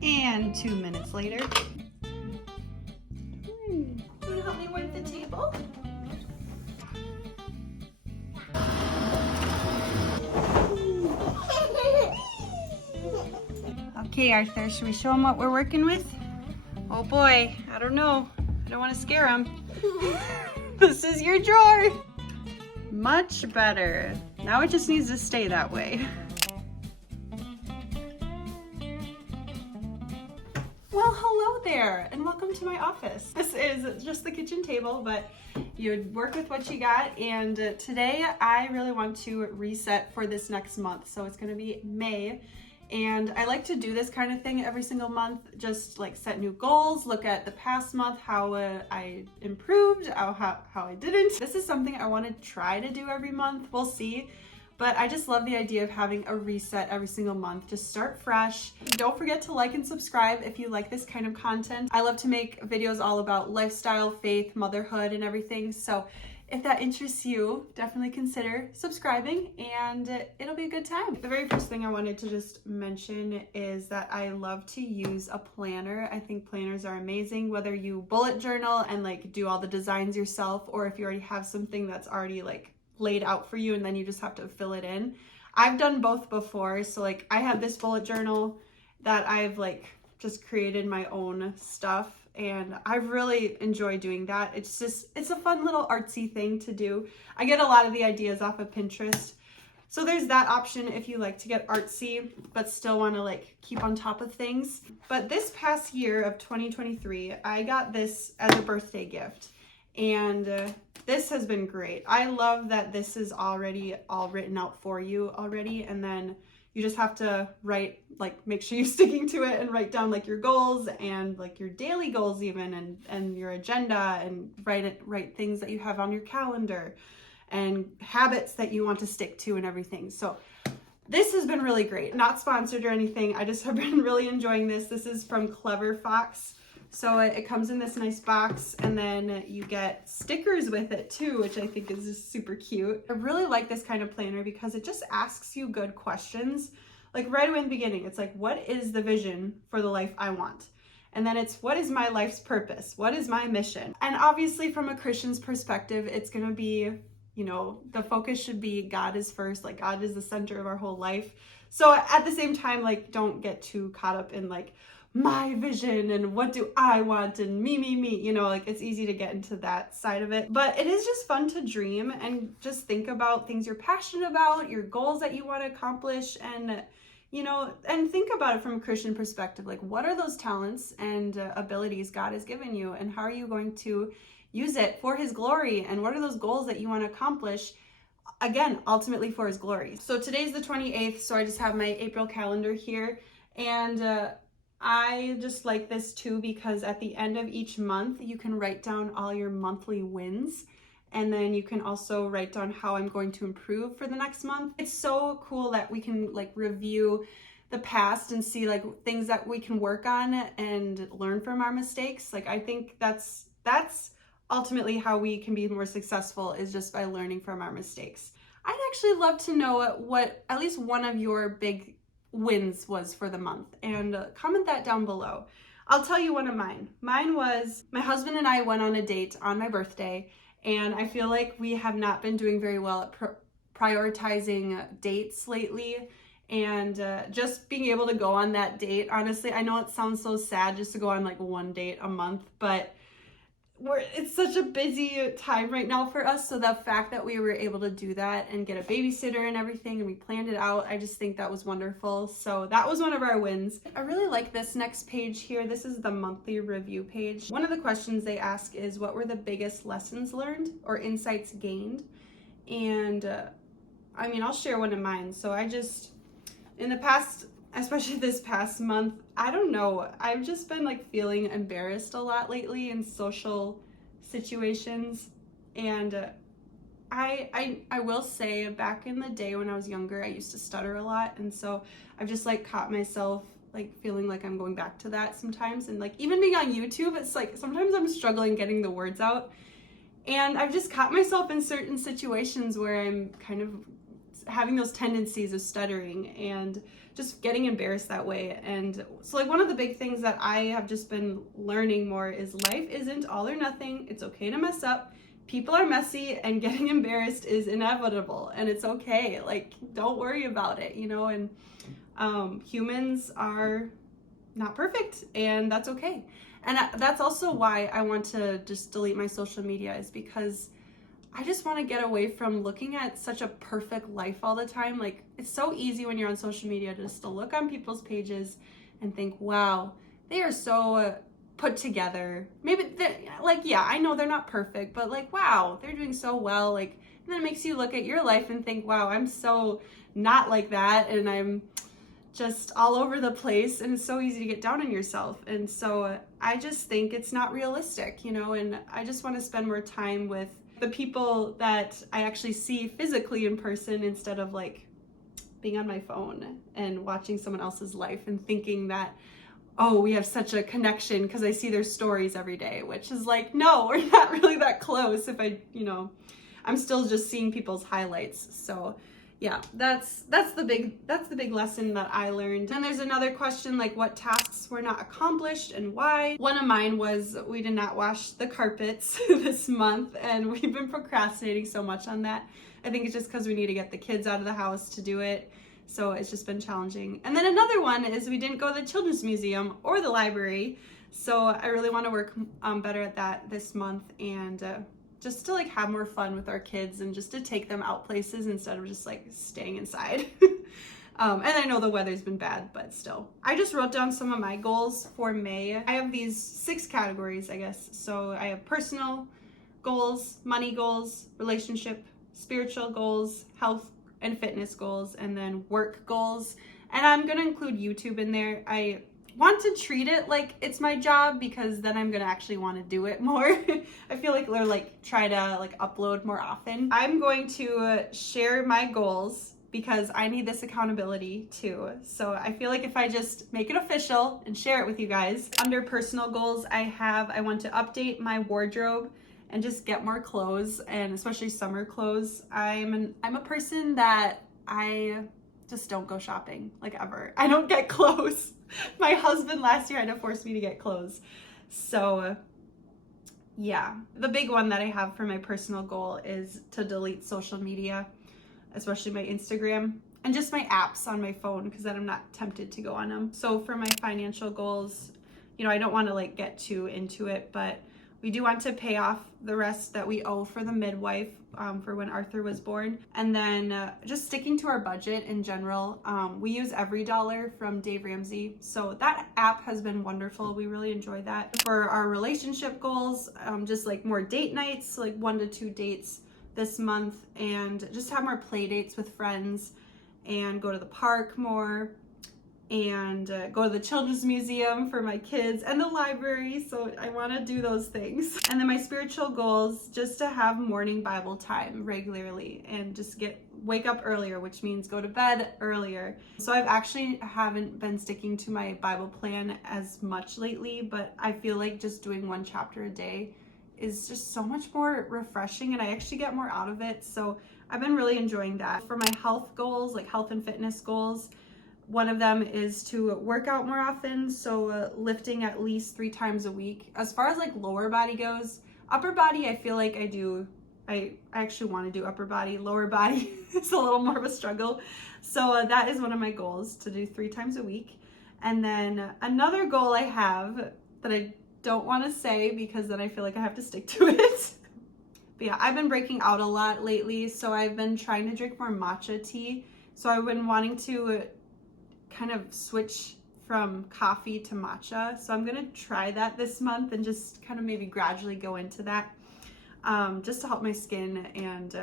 And 2 minutes later. You want to help me work the table? Okay, Arthur, should we show him what we're working with? Oh boy, I don't know. I don't want to scare him. This is your drawer. Much better. Now it just needs to stay that way. Well, hello there, and welcome to my office. This is just the kitchen table, but you work with what you got, and today I really want to reset for this next month. So it's going to be May, and I like to do this kind of thing every single month, just like set new goals, look at the past month, how I improved, how I didn't. This is something I want to try to do every month. We'll see. But I just love the idea of having a reset every single month. Just start fresh. Don't forget to like and subscribe if you like this kind of content. I love to make videos all about lifestyle, faith, motherhood, and everything. So if that interests you, definitely consider subscribing and it'll be a good time. The very first thing I wanted to just mention is that I love to use a planner. I think planners are amazing, whether you bullet journal and like do all the designs yourself, or if you already have something that's already like laid out for you and then you just have to fill it in. I've done both before. So like I have this bullet journal that I've like just created my own stuff, and I've really enjoyed doing that. It's a fun little artsy thing to do. I get a lot of the ideas off of Pinterest. So there's that option if you like to get artsy but still want to like keep on top of things. But this past year of 2023, I got this as a birthday gift. And this has been great. I love that this is already all written out for you already. And then you just have to write, like make sure you're sticking to it and write down like your goals and like your daily goals even, and your agenda, and write things that you have on your calendar and habits that you want to stick to and everything. So this has been really great. Not sponsored or anything. I just have been really enjoying this. This is from Clever Fox. So it comes in this nice box, and then you get stickers with it too, which I think is just super cute. I really like this kind of planner because it just asks you good questions. Like right away in the beginning, it's like, what is the vision for the life I want? And then it's, what is my life's purpose? What is my mission? And obviously from a Christian's perspective, it's gonna be, you know, the focus should be God is first, like God is the center of our whole life. So at the same time, like don't get too caught up in like, my vision and what do I want and me, you know, like it's easy to get into that side of it. But it is just fun to dream and just think about things you're passionate about, your goals that you want to accomplish, and, you know, and think about it from a Christian perspective. Like, what are those talents and abilities God has given you, and how are you going to use it for His glory? And what are those goals that you want to accomplish? Again, ultimately for His glory. So today's the 28th, so I just have my April calendar here, and I just like this too because at the end of each month, you can write down all your monthly wins. And then you can also write down how I'm going to improve for the next month. It's so cool that we can like review the past and see like things that we can work on and learn from our mistakes. Like I think that's ultimately how we can be more successful, is just by learning from our mistakes. I'd actually love to know what at least one of your big wins was for the month, and comment that down below. I'll tell you one of mine. Mine was my husband and I went on a date on my birthday, and I feel like we have not been doing very well at prioritizing dates lately, and just being able to go on that date, honestly, I know it sounds so sad just to go on like one date a month, but it's such a busy time right now for us. So the fact that we were able to do that and get a babysitter and everything, and we planned it out, I just think that was wonderful. So that was one of our wins. I really like this next page here. This is the monthly review page. One of the questions they ask is, what were the biggest lessons learned or insights gained? And I mean, I'll share one of mine. So I just, in the past, especially this past month, I don't know, I've just been like feeling embarrassed a lot lately in social situations. And I will say, back in the day when I was younger, I used to stutter a lot, and so I've just like caught myself like feeling like I'm going back to that sometimes. And like even being on YouTube, it's like sometimes I'm struggling getting the words out, and I've just caught myself in certain situations where I'm kind of having those tendencies of stuttering and just getting embarrassed that way. And so like one of the big things that I have just been learning more is life isn't all or nothing. It's okay to mess up. People are messy, and getting embarrassed is inevitable, and it's okay. Like, don't worry about it, and humans are not perfect, and that's okay. And that's also why I want to just delete my social media, is because I just want to get away from looking at such a perfect life all the time. Like, it's so easy when you're on social media just to look on people's pages and think, wow, they are so put together. Maybe like, yeah, I know they're not perfect, but like, wow, they're doing so well. Like, and then it makes you look at your life and think, wow, I'm so not like that, and I'm just all over the place, and it's so easy to get down on yourself. And so I just think it's not realistic, and I just want to spend more time with the people that I actually see physically in person, instead of like being on my phone and watching someone else's life and thinking that, oh, we have such a connection because I see their stories every day, which is like, no, we're not really that close. If I'm still just seeing people's highlights. So yeah, that's the big lesson that I learned. And there's another question, like, what tasks were not accomplished and why? One of mine was we did not wash the carpets this month, and we've been procrastinating so much on that. I think it's just because we need to get the kids out of the house to do it. So it's just been challenging. And then another one is we didn't go to the Children's Museum or the library. So I really want to work better at that this month, and just to like have more fun with our kids and just to take them out places instead of just like staying inside. And I know the weather's been bad, but still. I just wrote down some of my goals for May. I have these 6 categories, I guess. So I have personal goals, money goals, relationship, spiritual goals, health and fitness goals, and then work goals. And I'm gonna include YouTube in there. I want to treat it like it's my job, because then I'm gonna actually want to do it more. I feel like they're like try to like upload more often. I'm going to share my goals because I need this accountability too. So I feel like if I just make it official and share it with you guys. Under personal goals, I want to update my wardrobe and just get more clothes, and especially summer clothes. I'm a person that I just don't go shopping, like, ever. I don't get clothes. My husband last year had to force me to get clothes. So yeah, the big one that I have for my personal goal is to delete social media, especially my Instagram and just my apps on my phone, because then I'm not tempted to go on them. So for my financial goals, I don't want to like get too into it, but we do want to pay off the rest that we owe for the midwife for when Arthur was born. And then just sticking to our budget in general. We use EveryDollar from Dave Ramsey. So that app has been wonderful. We really enjoy that. For our relationship goals, just like more date nights, like 1 to 2 dates this month, and just have more play dates with friends, and go to the park more, and go to the Children's Museum for my kids, and the library. So I want to do those things. And then my spiritual goals, just to have morning Bible time regularly, and just wake up earlier, which means go to bed earlier. So I've actually haven't been sticking to my Bible plan as much lately, but I feel like just doing 1 chapter a day is just so much more refreshing, and I actually get more out of it. So I've been really enjoying that. For my health goals, like health and fitness goals, one of them is to work out more often, so lifting at least 3 times a week. As far as like lower body goes, upper body, I feel like I actually want to do upper body. Lower body is a little more of a struggle. So that is one of my goals, to do 3 times a week. And then another goal I have that I don't want to say, because then I feel like I have to stick to it. But yeah, I've been breaking out a lot lately, so I've been trying to drink more matcha tea. So I've been wanting to kind of switch from coffee to matcha. So I'm gonna try that this month and just kind of maybe gradually go into that, just to help my skin. And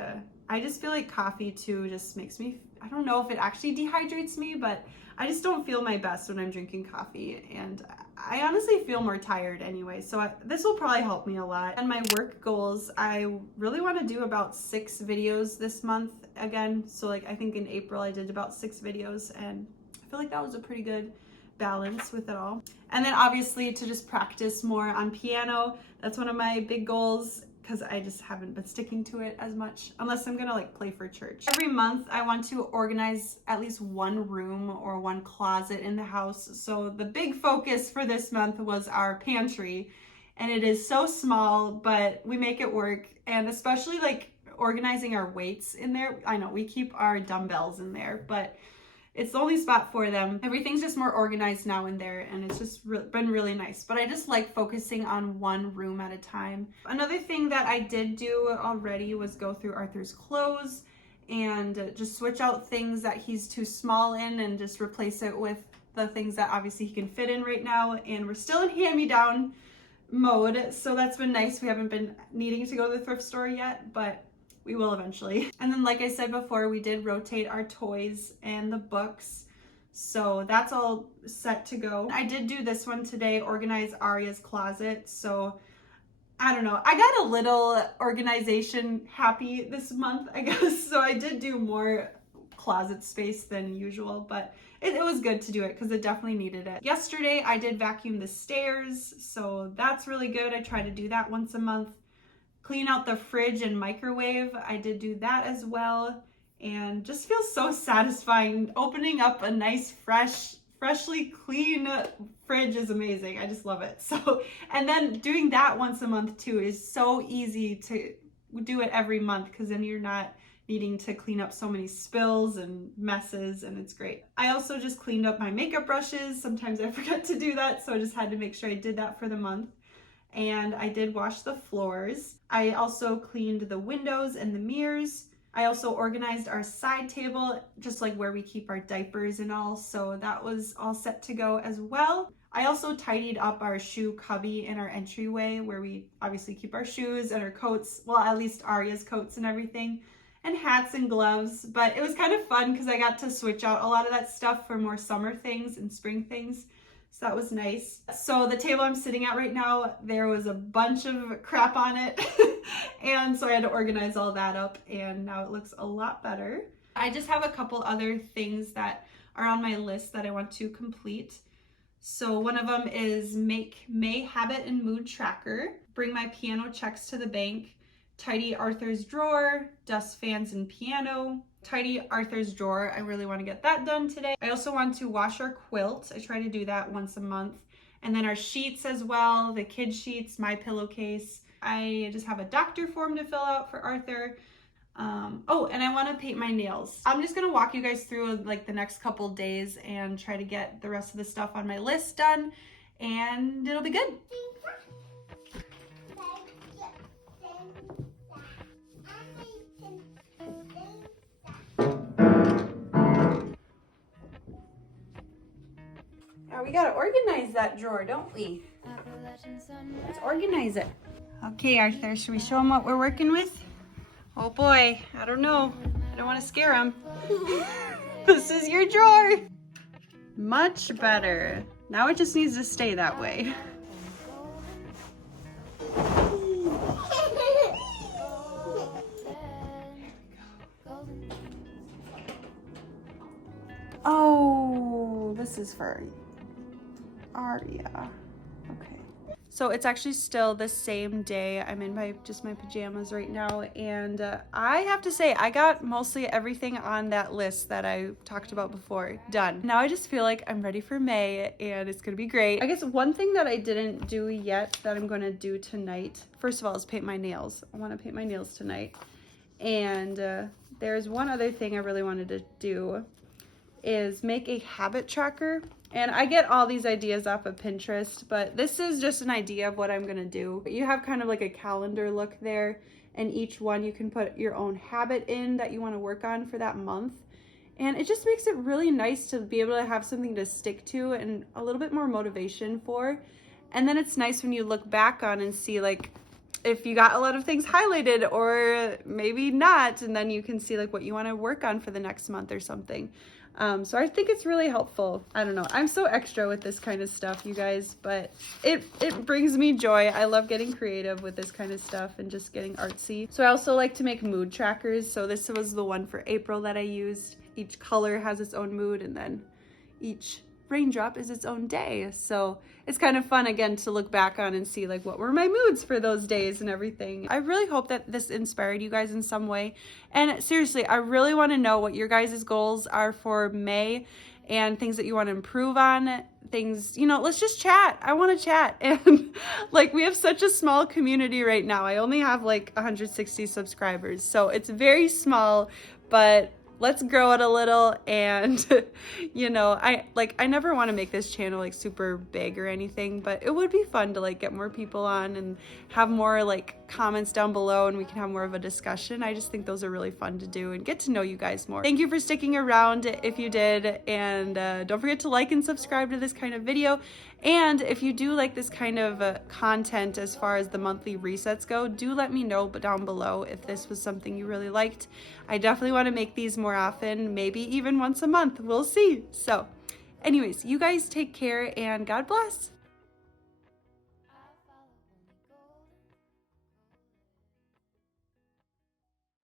I just feel like coffee too just makes me, I don't know if it actually dehydrates me, but I just don't feel my best when I'm drinking coffee, and I honestly feel more tired anyway. So this will probably help me a lot. And my work goals, I really want to do about 6 videos this month again. So like I think in April I did about 6 videos, and I feel like that was a pretty good balance with it all. And then obviously to just practice more on piano. That's one of my big goals, because I just haven't been sticking to it as much unless I'm gonna like play for church. Every month I want to organize at least one room or one closet in the house. So the big focus for this month was our pantry, and it is so small, but we make it work. And especially like organizing our weights in there. I know we keep our dumbbells in there, but it's the only spot for them. Everything's just more organized now in there, and it's just been really nice. But I just like focusing on one room at a time. Another thing that I did do already was go through Arthur's clothes and just switch out things that he's too small in and just replace it with the things that obviously he can fit in right now. And we're still in hand-me-down mode, so that's been nice. We haven't been needing to go to the thrift store yet, but we will eventually. And then like I said before, we did rotate our toys and the books. So that's all set to go. I did do this one today, organize Arya's closet. So I don't know, I got a little organization happy this month, I guess. So I did do more closet space than usual, but it was good to do it because it definitely needed it. Yesterday I did vacuum the stairs, so that's really good. I try to do that once a month. Clean out the fridge and microwave. I did do that as well, and just feels so satisfying. Opening up a nice, freshly clean fridge is amazing. I just love it. So, and then doing that once a month too is so easy to do it every month because then you're not needing to clean up so many spills and messes, and it's great. I also just cleaned up my makeup brushes. Sometimes I forget to do that, so I just had to make sure I did that for the month. And I did wash the floors. I also cleaned the windows and the mirrors. I also organized our side table, just like where we keep our diapers and all, so that was all set to go as well. I also tidied up our shoe cubby in our entryway where we obviously keep our shoes and our coats, well, at least Arya's coats and everything, and hats and gloves. But it was kind of fun because I got to switch out a lot of that stuff for more summer things and spring things. So that was nice. So the table I'm sitting at right now, there was a bunch of crap on it. And so I had to organize all that up, and now it looks a lot better. I just have a couple other things that are on my list that I want to complete. So one of them is make May habit and mood tracker, bring my piano checks to the bank, tidy Arthur's drawer, dust fans and piano, tidy Arthur's drawer. I really want to get that done today. I also want to wash our quilt. I try to do that once a month. And then our sheets as well, the kid sheets, my pillowcase. I just have a doctor form to fill out for Arthur. Oh, and I want to paint my nails. I'm just going to walk you guys through like the next couple days and try to get the rest of the stuff on my list done, and it'll be good. Now we gotta organize that drawer, don't we? Let's organize it. Okay, Arthur, should we show him what we're working with? Oh boy, I don't know. I don't want to scare him. This is your drawer. Much better. Now it just needs to stay that way. Oh, this is for Arya. Okay. So it's actually still the same day. I'm in my pajamas right now, and I have to say I got mostly everything on that list that I talked about before done. Now I just feel like I'm ready for May, and it's gonna be great. I guess one thing that I didn't do yet that I'm gonna do tonight, first of all, is paint my nails. I want to paint my nails tonight, and there's one other thing I really wanted to do is make a habit tracker. And I get all these ideas off of Pinterest, but this is just an idea of what I'm gonna do. You have kind of like a calendar look there, and each one you can put your own habit in that you wanna work on for that month. And it just makes it really nice to be able to have something to stick to and a little bit more motivation for. And then it's nice when you look back on and see like if you got a lot of things highlighted or maybe not, and then you can see like what you wanna work on for the next month or something. So I think it's really helpful. I don't know. I'm so extra with this kind of stuff, you guys, but it brings me joy. I love getting creative with this kind of stuff and just getting artsy. So I also like to make mood trackers. So this was the one for April that I used. Each color has its own mood, and then each raindrop is its own day. So it's kind of fun again to look back on and see like what were my moods for those days and everything. I really hope that this inspired you guys in some way. And seriously, I really want to know what your guys' goals are for May and things that you want to improve on. Things, you know, let's just chat. I want to chat. And like, we have such a small community right now. I only have like 160 subscribers. So it's very small, but let's grow it a little. And you know, I never want to make this channel like super big or anything, but it would be fun to like get more people on and have more like comments down below, and we can have more of a discussion. I just think those are really fun to do and get to know you guys more. Thank you for sticking around if you did, and don't forget to like and subscribe to this kind of video. And if you do like this kind of content as far as the monthly resets go, do let me know down below if this was something you really liked. I definitely want to make these more often, maybe even once a month. We'll see. So anyways, you guys take care and God bless.